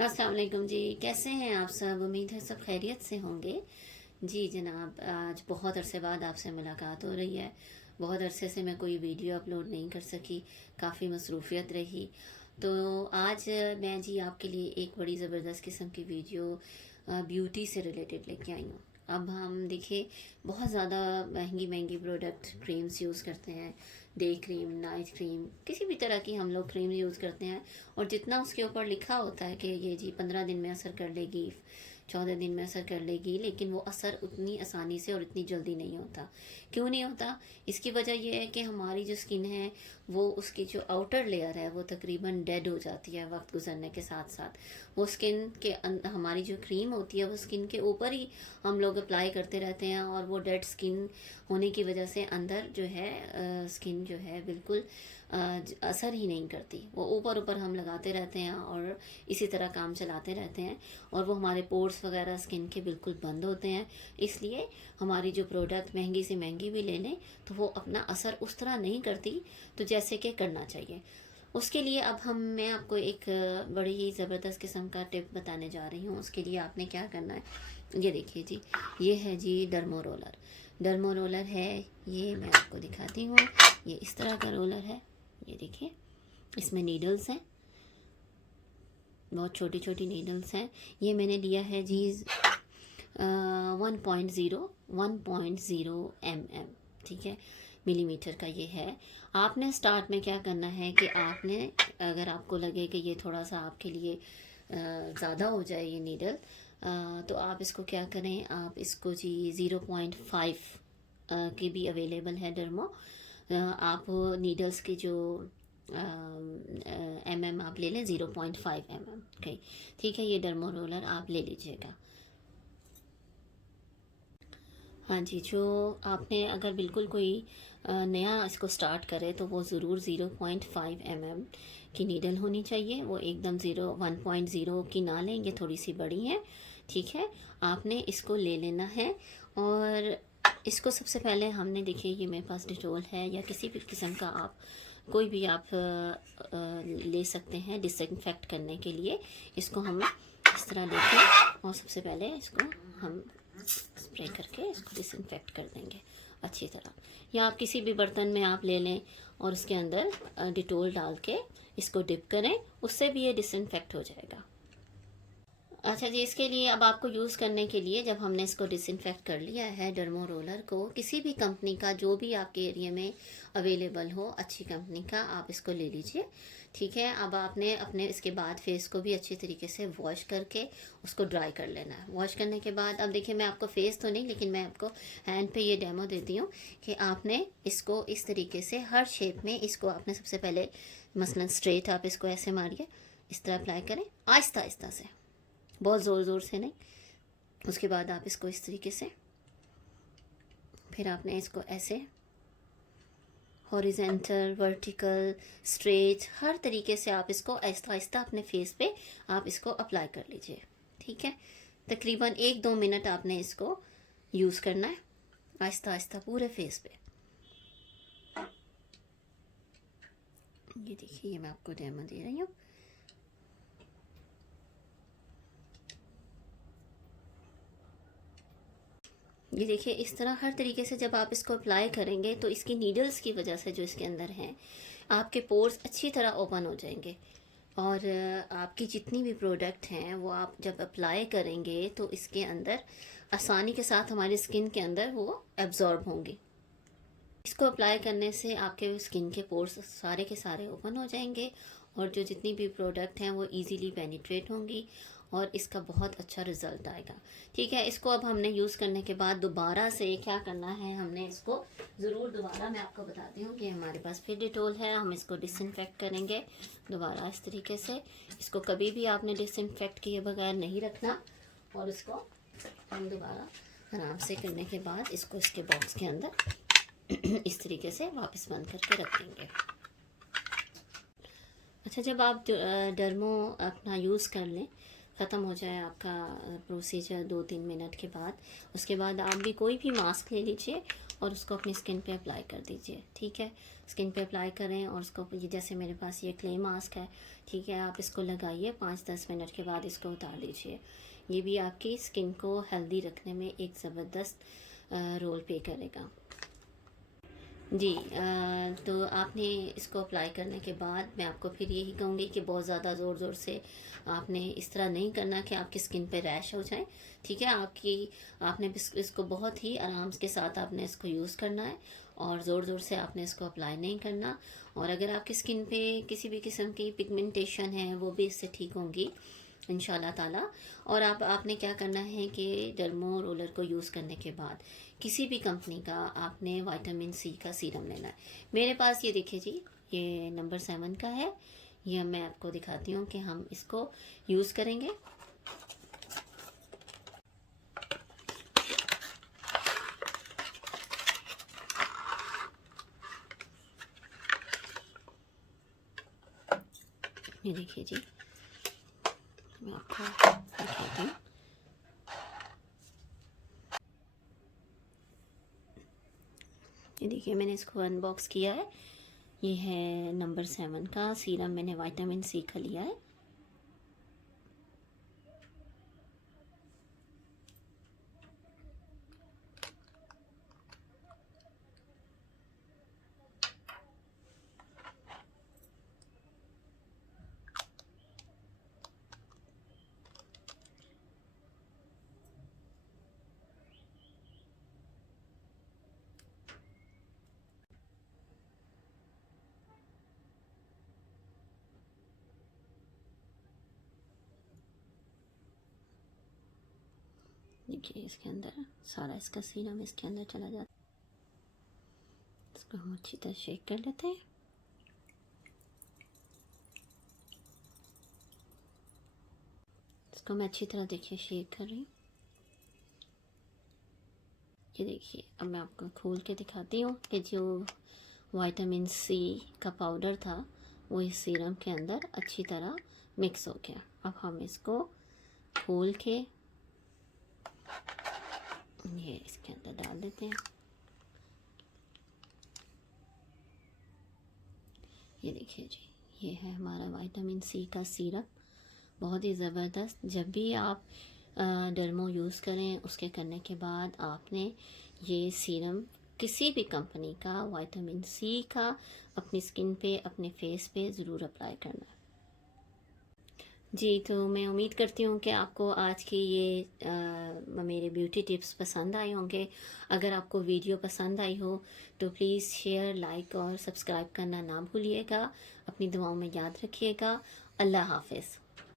अस्सलाम वालेकुम जी। कैसे हैं आप सब? उम्मीद है सब खैरियत से होंगे। जी जनाब, आज बहुत अरसे बाद आपसे मुलाकात हो रही है। बहुत अरसे से मैं कोई वीडियो अपलोड नहीं कर सकी, काफ़ी मसरूफियत रही। तो आज मैं जी आपके लिए एक बड़ी ज़बरदस्त किस्म की वीडियो ब्यूटी से रिलेटेड लेके आई हूँ। अब हम देखिए, बहुत ज़्यादा महंगी महंगी प्रोडक्ट क्रीम्स यूज़ करते हैं। डे क्रीम, नाइट क्रीम, किसी भी तरह की हम लोग क्रीम यूज़ करते हैं। और जितना उसके ऊपर लिखा होता है कि ये जी 15 दिन में असर कर लेगी, 14 दिन में असर कर लेगी, लेकिन वो असर उतनी आसानी से और इतनी जल्दी नहीं होता। क्यों नहीं होता? इसकी वजह यह है कि हमारी जो स्किन है, वो उसकी जो आउटर लेयर है वो तकरीबन डेड हो जाती है वक्त गुजरने के साथ साथ। वो स्किन के हमारी जो क्रीम होती है वो स्किन के ऊपर ही हम लोग अप्लाई करते रहते हैं, और वो डेड स्किन होने की वजह से अंदर जो है स्किन जो है बिल्कुल असर ही नहीं करती। वो ऊपर ऊपर हम लगाते रहते हैं और इसी तरह काम चलाते रहते हैं, और वो हमारे पोर्स वगैरह स्किन के बिल्कुल बंद होते हैं। इसलिए हमारी जो प्रोडक्ट महंगी से महंगी भी ले लें तो वो अपना असर उस तरह नहीं करती तो जैसे कि करना चाहिए। उसके लिए अब मैं आपको एक बड़ी ही ज़बरदस्त किस्म का टिप बताने जा रही हूँ। उसके लिए आपने क्या करना है, ये देखिए जी, ये है जी डर्मो रोलर। डर्मो रोलर है, ये मैं आपको दिखाती हूँ। ये इस तरह का रोलर है, ये देखिए, इसमें नीडल्स हैं, बहुत छोटी छोटी नीडल्स हैं। ये मैंने लिया है जी 1.0 ठीक है, मिलीमीटर का ये है। आपने स्टार्ट में क्या करना है कि आपने, अगर आपको लगे कि ये थोड़ा सा आपके लिए ज़्यादा हो जाए ये नीडल, तो आप इसको क्या करें, आप इसको जी 0.5 की भी अवेलेबल है डर्मो। आप नीडल्स की जो आप ले लें 0.5 ओके, ठीक है। ये डर्मो रोलर आप ले लीजिएगा। हाँ जी, जो आपने अगर बिल्कुल कोई नया इसको स्टार्ट करे तो वो ज़रूर 0.5 की नीडल होनी चाहिए। वो एकदम 1.0 की ना लें, ये थोड़ी सी बड़ी है, ठीक है। आपने इसको ले लेना है, और इसको सबसे पहले हमने, देखिए ये मेरे पास डिटोल है, या किसी भी किस्म का आप कोई भी आप ले सकते हैं डिसइंफेक्ट करने के लिए। इसको हम इस तरह लेके, और सबसे पहले इसको हम स्प्रे करके इसको डिसइंफेक्ट कर देंगे अच्छी तरह। या आप किसी भी बर्तन में आप ले लें और उसके अंदर डिटोल डाल के इसको डिप करें, उससे भी ये डिसइंफेक्ट हो जाएगा। अच्छा जी, इसके लिए अब आपको यूज़ करने के लिए, जब हमने इसको डिसइंफेक्ट कर लिया है डर्मो रोलर को, किसी भी कंपनी का जो भी आपके एरिया में अवेलेबल हो, अच्छी कंपनी का आप इसको ले लीजिए, ठीक है। अब आपने अपने इसके बाद फेस को भी अच्छी तरीके से वॉश करके उसको ड्राई कर लेना है। वॉश करने के बाद, अब देखिए, मैं आपको फेस तो नहीं, लेकिन मैं आपको हैंड पे ये डेमो देती हूँ कि आपने इसको इस तरीके से हर शेप में, इसको आपने सबसे पहले मसलन स्ट्रेट आप इसको ऐसे मारिए, इस तरह अप्लाई करें आहिस्ता आहिस्ता से, बहुत ज़ोर ज़ोर से नहीं। उसके बाद आप इसको इस तरीके से, फिर आपने इसको ऐसे हॉरिजेंटल, वर्टिकल, स्ट्रेट, हर तरीके से आप इसको आहिस्ता आहिस्ता अपने फेस पे आप इसको अप्लाई कर लीजिए, ठीक है। तकरीबन 1-2 मिनट आपने इसको यूज़ करना है आहिस्ता आहिस्ता पूरे फेस पे। ये देखिए, ये मैं आपको डेमो दे रही हूँ। ये देखिए, इस तरह हर तरीके से जब आप इसको अप्लाई करेंगे तो इसकी नीडल्स की वजह से जो इसके अंदर हैं, आपके पोर्स अच्छी तरह ओपन हो जाएंगे, और आपकी जितनी भी प्रोडक्ट हैं वो आप जब अप्लाई करेंगे तो इसके अंदर आसानी के साथ हमारी स्किन के अंदर वो एब्जॉर्ब होंगी। इसको अप्लाई करने से आपके स्किन के पोर्स सारे के सारे ओपन हो जाएंगे, और जो जितनी भी प्रोडक्ट हैं वो इजीली पेनिट्रेट होंगी, और इसका बहुत अच्छा रिजल्ट आएगा, ठीक है। इसको अब हमने यूज़ करने के बाद दोबारा से क्या करना है, हमने इसको ज़रूर दोबारा, मैं आपको बताती हूँ कि हमारे पास फिर डिटोल है, हम इसको डिसइंफेक्ट करेंगे दोबारा इस तरीके से। इसको कभी भी आपने डिसइंफेक्ट किए बगैर नहीं रखना, और इसको हम दोबारा आराम से करने के बाद इसको इसके बॉक्स के अंदर इस तरीके से वापस बंद करके रख देंगे। अच्छा, जब आप डर्मो अपना यूज़ कर लें, ख़त्म हो जाए आपका प्रोसीजर 2-3 मिनट के बाद, उसके बाद आप भी कोई भी मास्क ले लीजिए और उसको अपनी स्किन पे अप्लाई कर दीजिए। ठीक है, स्किन पे अप्लाई करें और उसको ये जैसे मेरे पास ये क्ले मास्क है, ठीक है, आप इसको लगाइए, 5-10 मिनट के बाद इसको उतार लीजिए। ये भी आपकी स्किन को हेल्दी रखने में एक ज़बरदस्त रोल प्ले करेगा। जी तो आपने इसको अप्लाई करने के बाद मैं आपको फिर यही कहूँगी कि बहुत ज़्यादा ज़ोर ज़ोर से आपने इस तरह नहीं करना कि आपकी स्किन पे रैश हो जाए। ठीक है, आपने इसको बहुत ही आराम के साथ आपने इसको यूज़ करना है और ज़ोर ज़ोर से आपने इसको अप्लाई नहीं करना। और अगर आपकी स्किन पे किसी भी किस्म की पिगमेंटेशन है वो भी इससे ठीक होंगी इंशाल्लाह ताला। और आपने क्या करना है कि डर्मो रोलर को यूज़ करने के बाद किसी भी कंपनी का आपने विटामिन सी का सीरम लेना है। मेरे पास ये देखिए जी, ये नंबर 7 का है। ये मैं आपको दिखाती हूँ कि हम इसको यूज़ करेंगे। ये देखिए जी, मैं आपको दिखाती हूँ। ये देखिए, मैंने इसको अनबॉक्स किया है। ये है नंबर 7 का सीरम, मैंने विटामिन सी का लिया है। देखिए, इसके अंदर सारा इसका सीरम इसके अंदर चला जाता है। इसको हम अच्छी तरह शेक कर लेते हैं। इसको मैं अच्छी तरह देखिए शेक कर रही हूँ। ये देखिए, अब मैं आपको खोल के दिखाती हूँ कि जो विटामिन सी का पाउडर था वो इस सीरम के अंदर अच्छी तरह मिक्स हो गया। अब हम इसको खोल के ये इसके अंदर डाल देते हैं। ये देखिए जी, ये है हमारा विटामिन सी का सीरप, बहुत ही ज़बरदस्त। जब भी आप डर्मो यूज़ करें, उसके करने के बाद आपने ये सीरम किसी भी कंपनी का विटामिन सी का अपनी स्किन पे, अपने फेस पे ज़रूर अप्लाई करना है। जी, तो मैं उम्मीद करती हूँ कि आपको आज की ये मेरे ब्यूटी टिप्स पसंद आए होंगे। अगर आपको वीडियो पसंद आई हो तो प्लीज़ शेयर, लाइक और सब्सक्राइब करना ना भूलिएगा। अपनी दुआओं में याद रखिएगा। अल्लाह हाफ़िज़।